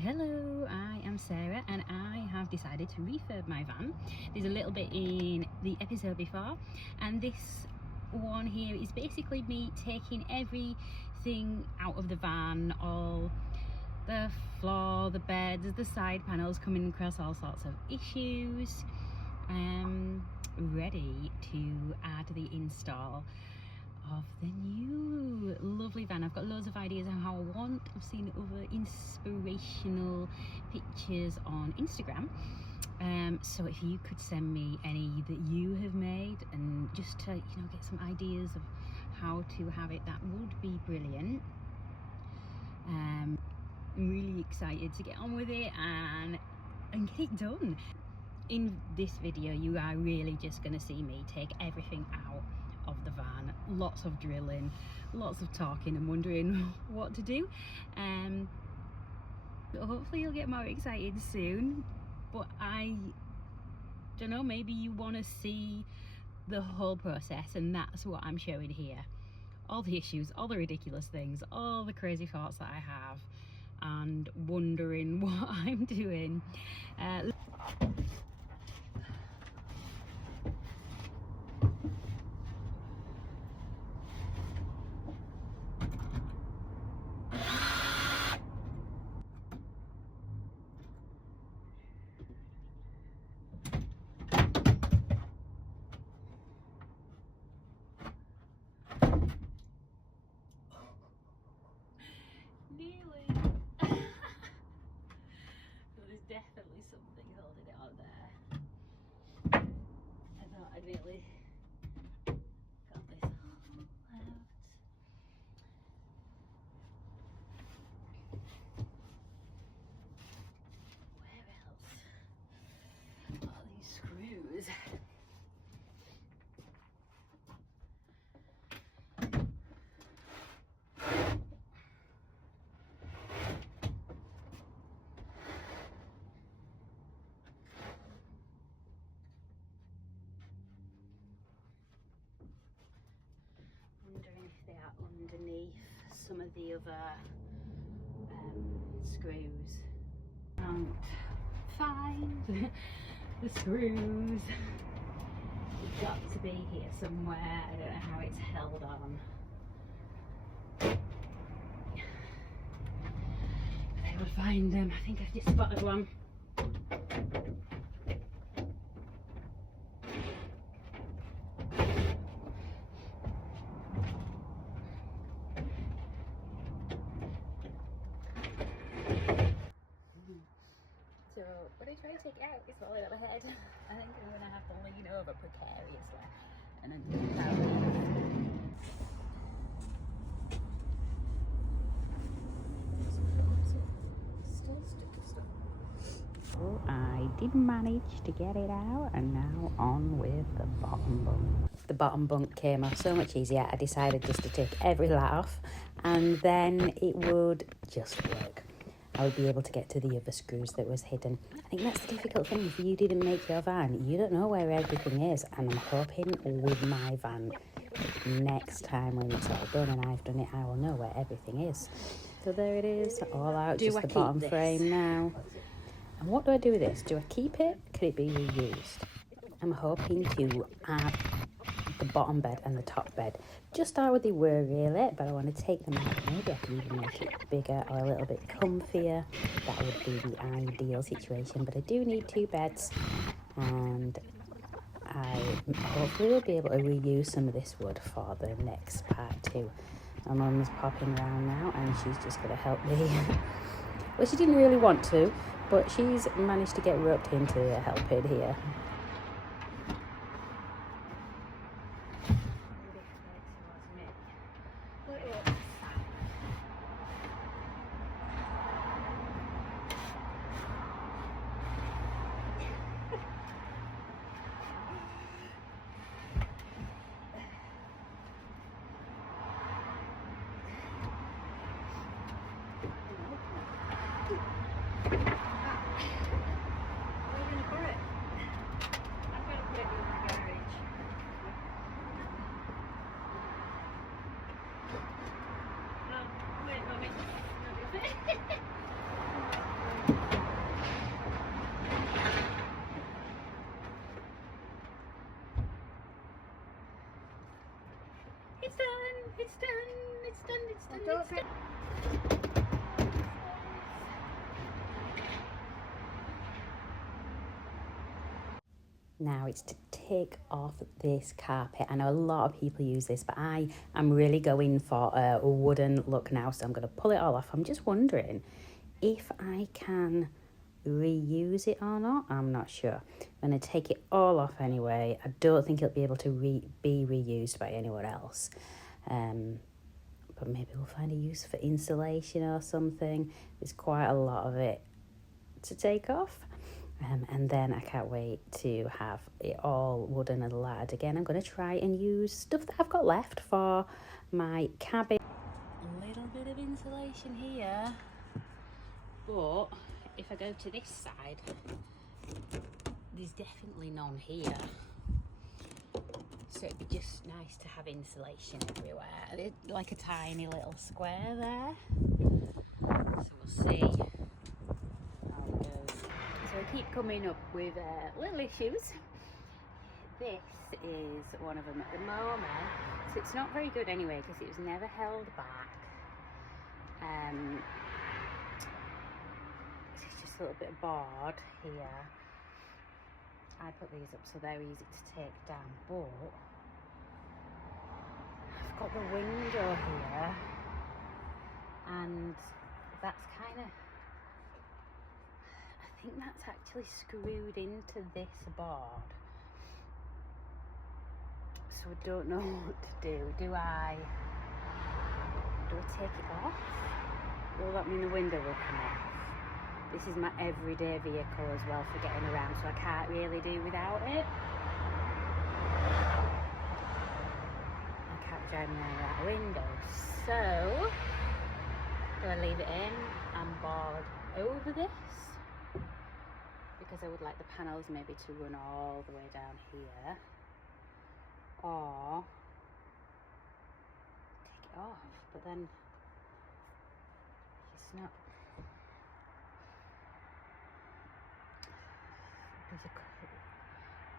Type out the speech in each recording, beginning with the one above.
Hello, I am Sarah and I have decided to refurb my van. There's a little bit in the episode before, and this one here is basically me taking everything out of the van, all the floor, the beds, the side panels, coming across all sorts of issues. Ready to add the install of the new lovely van. I've got loads of ideas on how I want. I've seen other inspirational pictures on Instagram, so if you could send me any that you have made, and just to get some ideas of how to have it, that would be brilliant. I'm really excited to get on with it and get it done. In this video you are really just going to see me take everything out of the van. Lots of drilling, lots of talking and wondering what to do. But hopefully you'll get more excited soon. But I don't know, maybe you want to see the whole process, and that's what I'm showing here. All the issues, all the ridiculous things, all the crazy thoughts that I have, and wondering what I'm doing. Nearly. There's definitely something holding it on there. I thought I'd nearly got this all out. Where else are these screws? Wondering if they are underneath some of the other screws. Can't find the screws. It's got to be here somewhere. I don't know how it's held on. But I will find them. I think I've just spotted one. So when I try to take it out, it's falling on my head. I think I'm going to have to lean over precariously and then take it out. Still sticky stuff. So I did manage to get it out, and now on with the bottom bunk. The bottom bunk came off so much easier. I decided just to take every lat off, and then it would just work. I would be able to get to the other screws that was hidden. I think that's the difficult thing. If you didn't make your van, you don't know where everything is. And I'm hoping with my van, next time when it's all done and I've done it, I will know where everything is. So there it is, all out, just the bottom frame now. And what do I do with this? Do I keep it? Could it be reused? I'm hoping to add the bottom bed and the top bed just how they were really, but I want to take them out. Maybe I can even make it bigger or a little bit comfier. That would be the ideal situation, but I do need two beds, and I hopefully will be able to reuse some of this wood for the next part too. My mum's popping around now and she's just going to help me. Well, she didn't really want to, but she's managed to get roped into helping here. Now it's to take off this carpet. I know a lot of people use this, but I am really going for a wooden look now, so I'm going to pull it all off. I'm just wondering if I can reuse it or not. I'm not sure. I'm going to take it all off anyway. I don't think it'll be able to be reused by anyone else. But maybe we'll find a use for insulation or something. There's quite a lot of it to take off. And then I can't wait to have it all wooden and laddered again. I'm going to try and use stuff that I've got left for my cabin. A little bit of insulation here, but if I go to this side, there's definitely none here. So it'd be just nice to have insulation everywhere. There's like a tiny little square there. So we'll see how it goes. So I keep coming up with little issues. This is one of them at the moment. So it's not very good anyway because it was never held back. It's just a little bit of board here. I put these up so they're easy to take down, but I've got the window here and that's kind of, I think that's actually screwed into this board. So I don't know what to do. Do I take it off? Will that mean the window will come off? This is my everyday vehicle as well for getting around, so I can't really do without it. I can't drive around that window. So, do I leave it in and board over this? Because I would like the panels maybe to run all the way down here. Or take it off, but then it's not.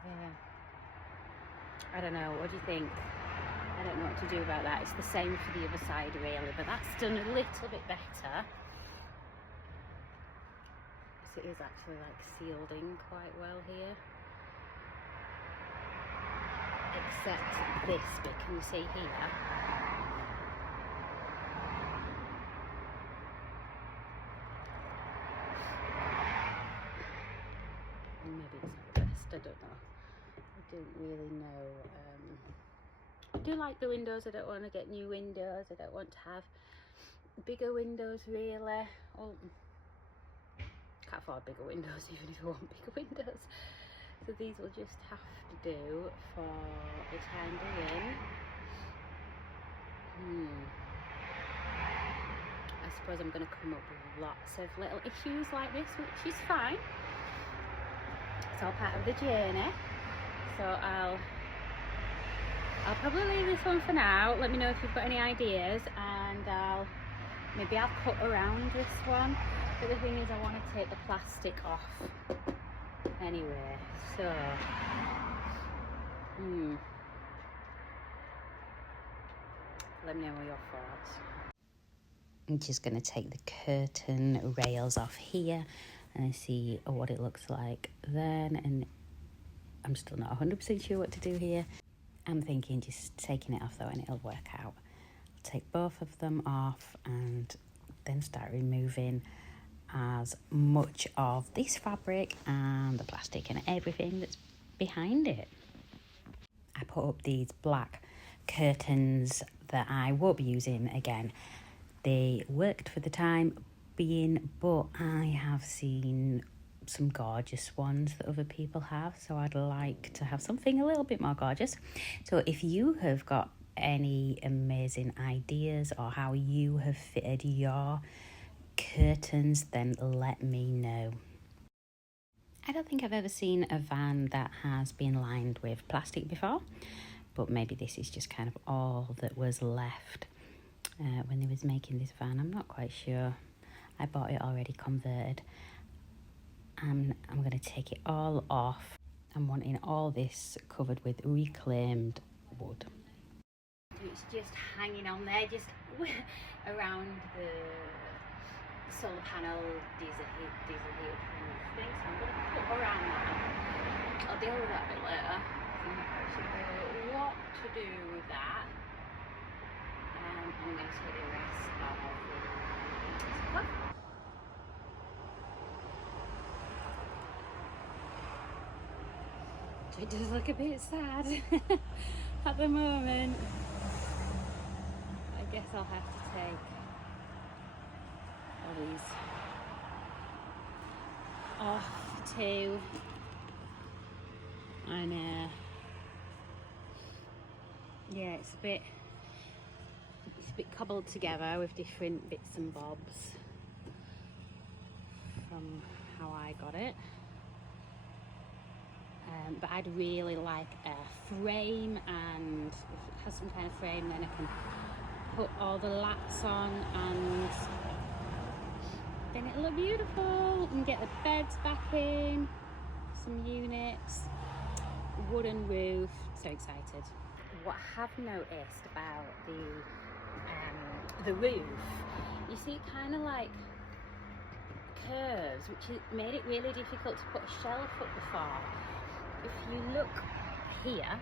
Yeah, I don't know, what do you think? I don't know what to do about that. It's the same for the other side really, but that's done a little bit better. So it is actually like sealed in quite well here. Except this bit, can you see here? Maybe it's not the best, I don't know. I don't really know. I do like the windows. I don't want to get new windows. I don't want to have bigger windows really. Oh, can't afford bigger windows even if I want bigger windows. So these will just have to do for the time being. I suppose I'm going to come up with lots of little issues like this, which is fine. It's all part of the journey. So I'll probably leave this one for now. Let me know if you've got any ideas, and maybe I'll cut around this one. But the thing is, I want to take the plastic off anyway. So let me know what your thoughts. I'm just going to take the curtain rails off here and see what it looks like then, and I'm still not 100% sure what to do here. I'm thinking just taking it off though and it'll work out. I'll take both of them off and then start removing as much of this fabric and the plastic and everything that's behind it. I put up these black curtains that I won't be using again. They worked for the time being, but I have seen some gorgeous ones that other people have, so I'd like to have something a little bit more gorgeous. So if you have got any amazing ideas or how you have fitted your curtains, then let me know. I don't think I've ever seen a van that has been lined with plastic before, but maybe this is just kind of all that was left when they was making this van. I'm not quite sure. I bought it already converted. And I'm going to take it all off. I'm wanting all this covered with reclaimed wood. It's just hanging on there, just around the solar panel diesel heat thing. So I'm going to cut around that I'll deal with that a bit later. What to do with that? I'm going to take the rest of the stuff. It does look a bit sad at the moment. I guess I'll have to take all these off too. And yeah, it's a bit cobbled together with different bits and bobs from how I got it. But I'd really like a frame, and if it has some kind of frame, then I can put all the lats on and then it'll look beautiful. And get the beds back in, some units, wooden roof. So excited. What I have noticed about the roof, you see it kind of like curves, which made it really difficult to put a shelf up before. If you look here,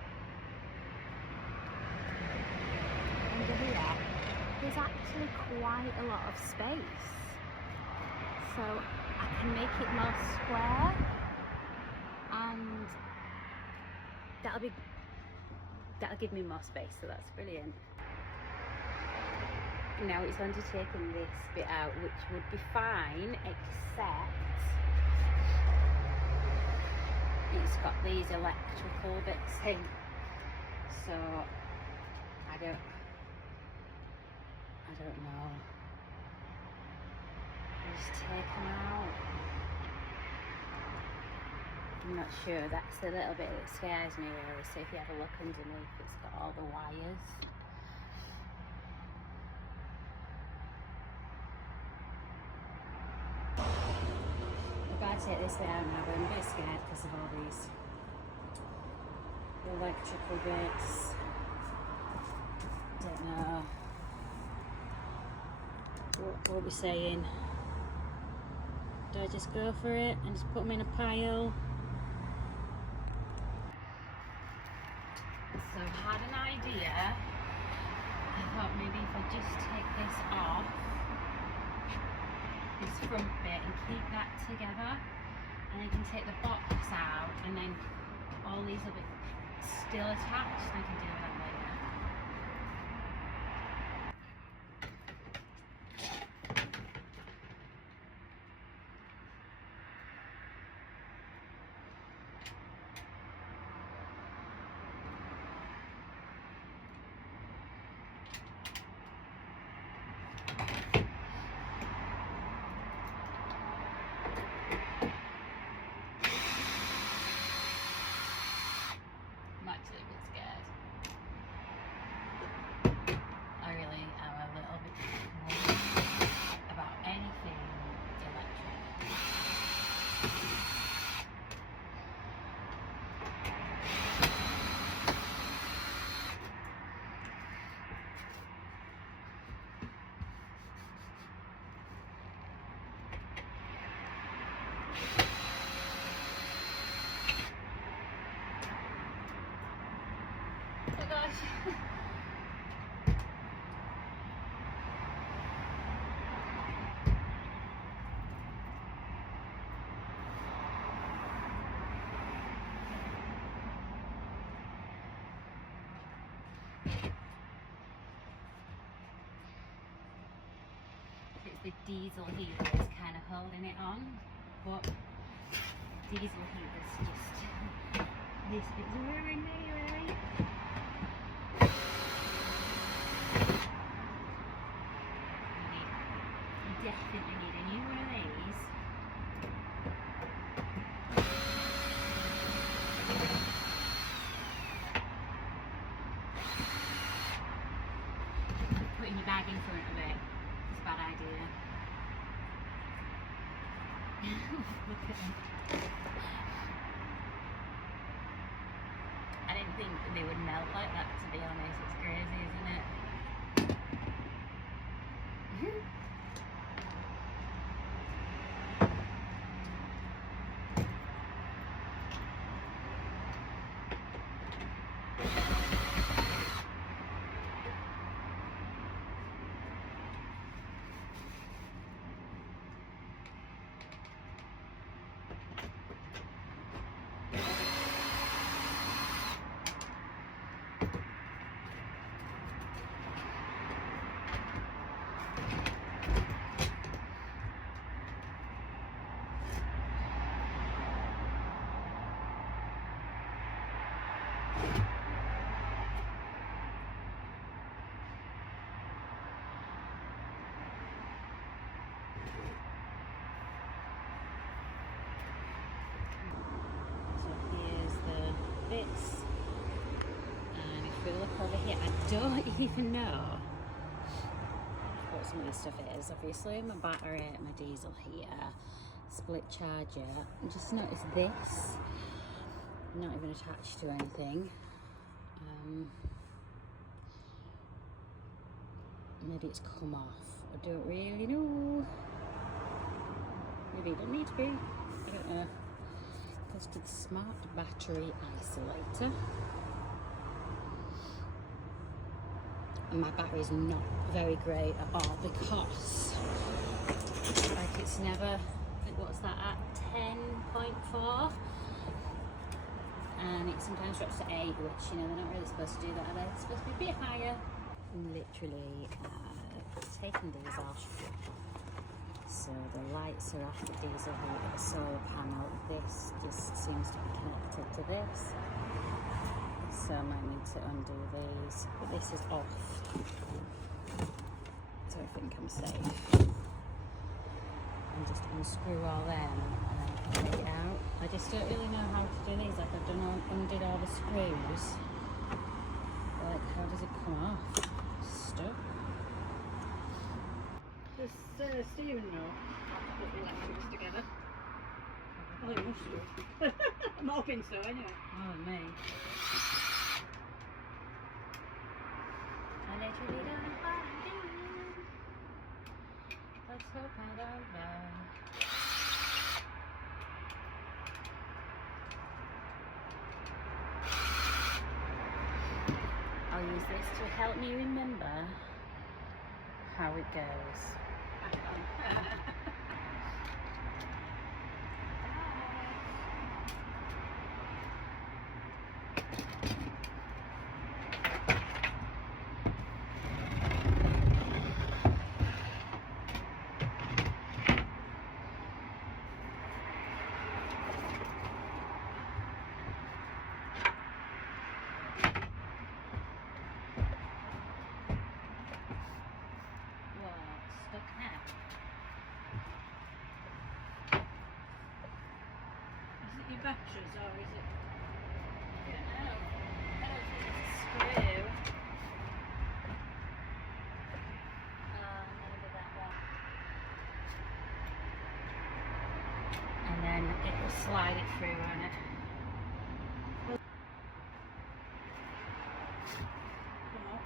under here, there's actually quite a lot of space. So I can make it more square, and that'll give me more space, so that's brilliant. Now it's on to taking this bit out, which would be fine, except it's got these electrical bits in, so I don't know. I'll just take them out. I'm not sure. That's a little bit that scares me really. So if you have a look underneath, it's got all the wires. I've got to take this bit out now, but I'm a bit scared because of all these electrical bits. Don't know what we're saying. Do I just go for it and just put them in a pile? So I've had an idea. I thought maybe if I just take this off, this front bit, and keep that together, and I can take the box out, and then all these will be still attached, and I can deal with that later. Oh gosh. It's the diesel heater that's kind of holding it on, but diesel heater's just this bit's ruining me really. Definitely need a new one of these. Putting your bag in front of it is a bad idea. Look at them. I didn't think they would melt like that, to be honest. It's crazy, isn't it? don't even know what some of this stuff is. Obviously my battery, my diesel heater, split charger. I just noticed this, not even attached to anything. Maybe it's come off, I don't really know. Maybe it don't need to be, I don't know. Goes to the smart battery isolator. And my battery's not very great at all because like it's never, what's that at 10.4, and it sometimes drops to 8, which, you know, they're not really supposed to do that, are they? It's supposed to be a bit higher. I'm literally taking these off, so the lights are off, the diesel heater, the solar panel. This just seems to be connected to this, so I might need to undo these, but this is off, so I think I'm safe. And just unscrew all them and take it out. I just don't really know how to do these. Like, I've undid all the screws. Like, how does it come off? Stuck. Does Stephen know how to put the electrics together? Oh, he must do. I'm hoping so, anyway. Oh, me. I literally don't know what I'm doing. Let's hope I don't know. I'll use this to help me remember how it goes. Stuck now. Is it your batteries or is it? I don't know. I don't think it's a screw. Maybe that one. And then it will slide it through on it. Come on.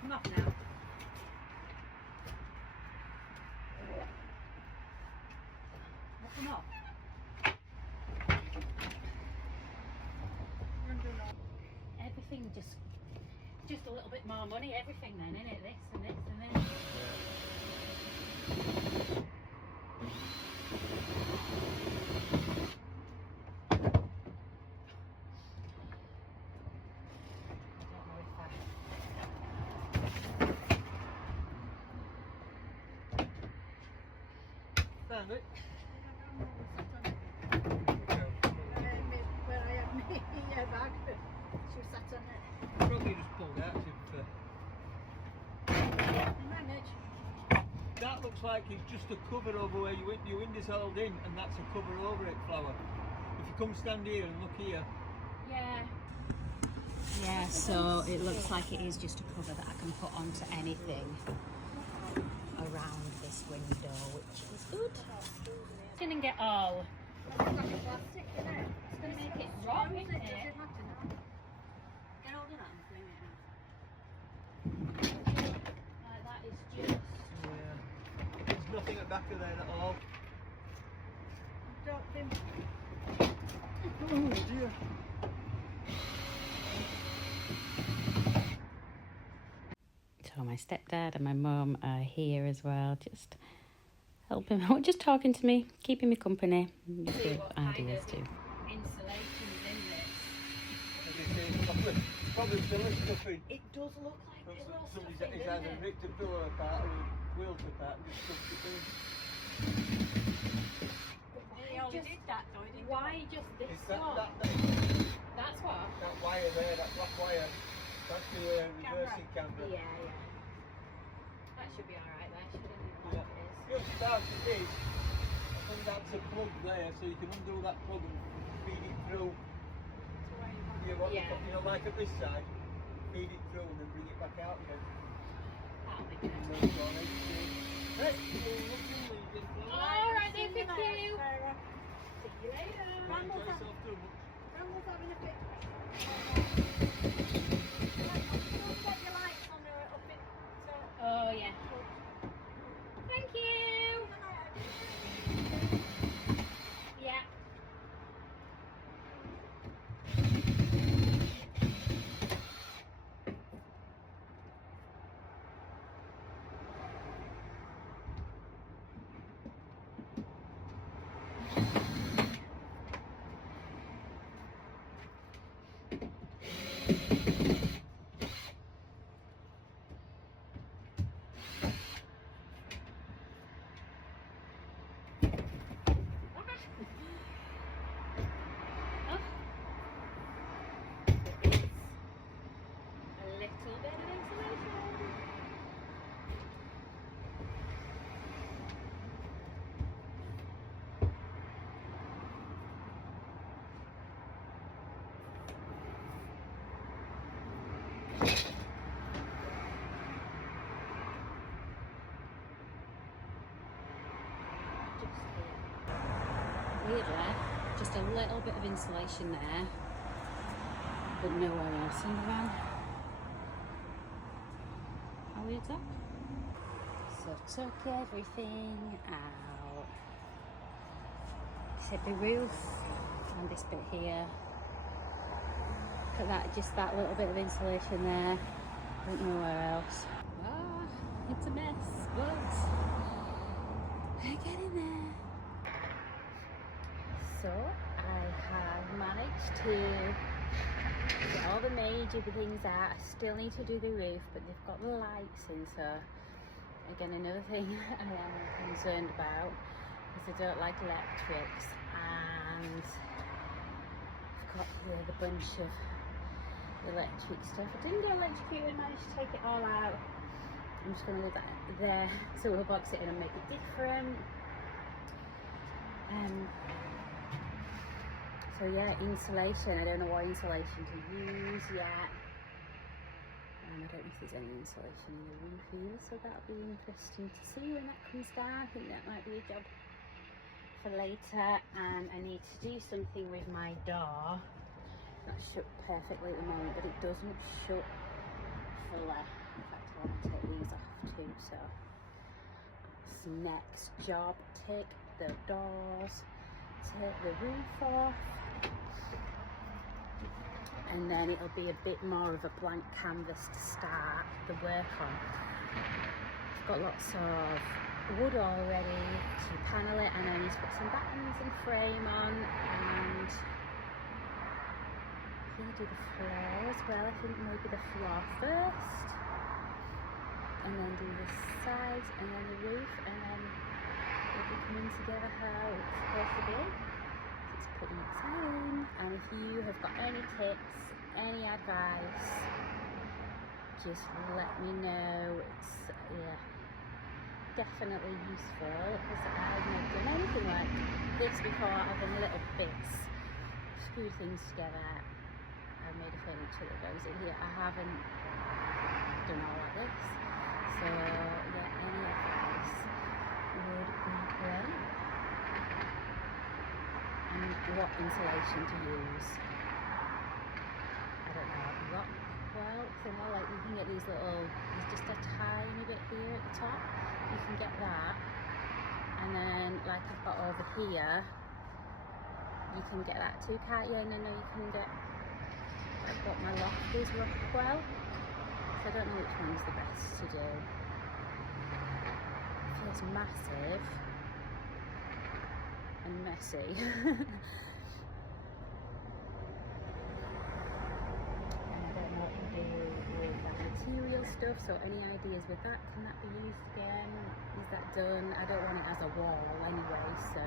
Come off now. Come off. Everything just a little bit more money. Everything then, isn't it? This and this and this. Found it. Where I had my bag, she sat on it. Probably just pulled out. Manage. That looks like it's just a cover over where your window's held in, and that's a cover over it, Flower. If you come stand here and look here. Yeah. Yeah, so it looks like it is just a cover that I can put onto anything around this window, which is good. It's going to get all... It's like a plastic, isn't it? It's going to make it wrong, isn't it? Does it matter now? Get hold of that and bring it out. Like that is just... Yeah. There's nothing at the back of there at all. Drop him. Oh dear. So my stepdad and my mum are here as well, just helping out, just talking to me, keeping me company, with ideas too. Insulation's in this. Probably filler stuff in. It does look like pillow Somebody's stuffing, either doesn't it? ripped a pillow apart or wheels apart and just stuffed it in. He only did that though, he didn't Why just this It's that, one? That's what? that wire there, that black wire. That's the reversing camera. Yeah, yeah. That should be alright there, shouldn't it? Yeah. Like it is. Good start it is. I think that's a plug there, so you can undo that plug and feed it through. Yeah. You know, like at this side, feed it through and then bring it back out again. That'll make And sense. then go on, hey, Alright then, thank you. Sarah. See you later. Don't enjoy yourself too much. Randall's having a bit. Get your lights on her up in. So. Oh yeah. Thank you. Yeah. A little bit of insulation. Weirdly, just a little bit of insulation there, but nowhere else in the van. How weird's that? So took everything out. Said the roof and this bit here. Look at that, just that little bit of insulation there, but nowhere else. Ah, it's a mess, but we're getting there. So I have managed to get all the major things out. I still need to do the roof, but they've got the lights in, so again another thing I am concerned about is I don't like electrics, and I've got here the bunch of electric stuff. I didn't get electrocuted, managed to take it all out. I'm just going to leave that there, so we'll box it in and make it different. So yeah, insulation. I don't know what insulation to use yet. I don't know if there's any insulation in the roof either, so that'll be interesting to see when that comes down. I think that might be a job for later. And I need to do something with my door. Not shut perfectly at the moment, but it doesn't shut fully. In fact, I want to take these off too, so that's next job. Take the doors, take the roof off, and then it'll be a bit more of a blank canvas to start the work on. I've got lots of wood already to panel it, and I need to put some battens and frame on, and I'm going to do the floor as well. I think maybe the floor first, and then do the sides, and then the roof, and then it'll be coming together how it's supposed to be. It's pretty exciting. And if you have got any tips, any advice, just let me know. It's definitely useful, because I've never done anything like this before. I've done little bits, screwed things together. I've made a furniture that goes in here. I haven't done all of this, so yeah, any advice would be great. And what insulation to use, I don't know. I've got, well, so now like you can get these little, there's just a tiny bit here at the top, you can get that, and then like I've got over here, you can get that too, can't you? And then you can get like what my loft is, Rockwell, so I don't know which one's the best to do. It feels massive and messy. And I don't know what to do with that material stuff. stuff. So any ideas with that? Can that be used again? Is that done? I don't want it as a wall anyway, so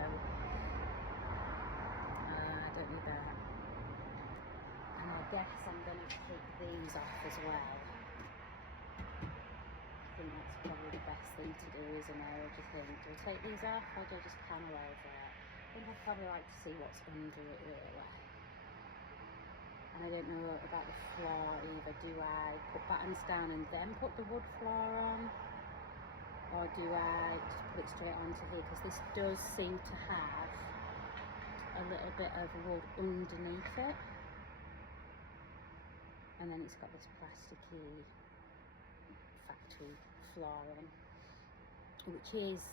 I don't need that. And I guess I'm going to take these off as well. I think that's probably the best thing to do, isn't it? What do you think? Do I take these off or do I just panel over it? I think I'd probably like to see what's under it really. And I don't know about the floor either. Do I put battens down and then put the wood floor on? Or do I just put it straight onto here? Because this does seem to have a little bit of wood underneath it. And then it's got this plasticky factory flooring, which is,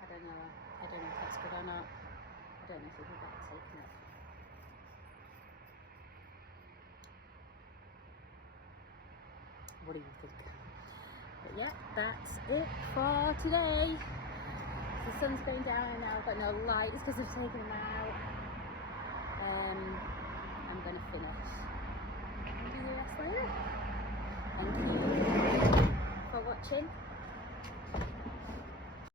I don't know if that's good or not. I don't know if it'd be better taking it. What do you think? But yeah, that's it for today. The sun's going down and now I've got no lights because I've taken them out. I'm going to finish. Do the rest later. Thank you for watching.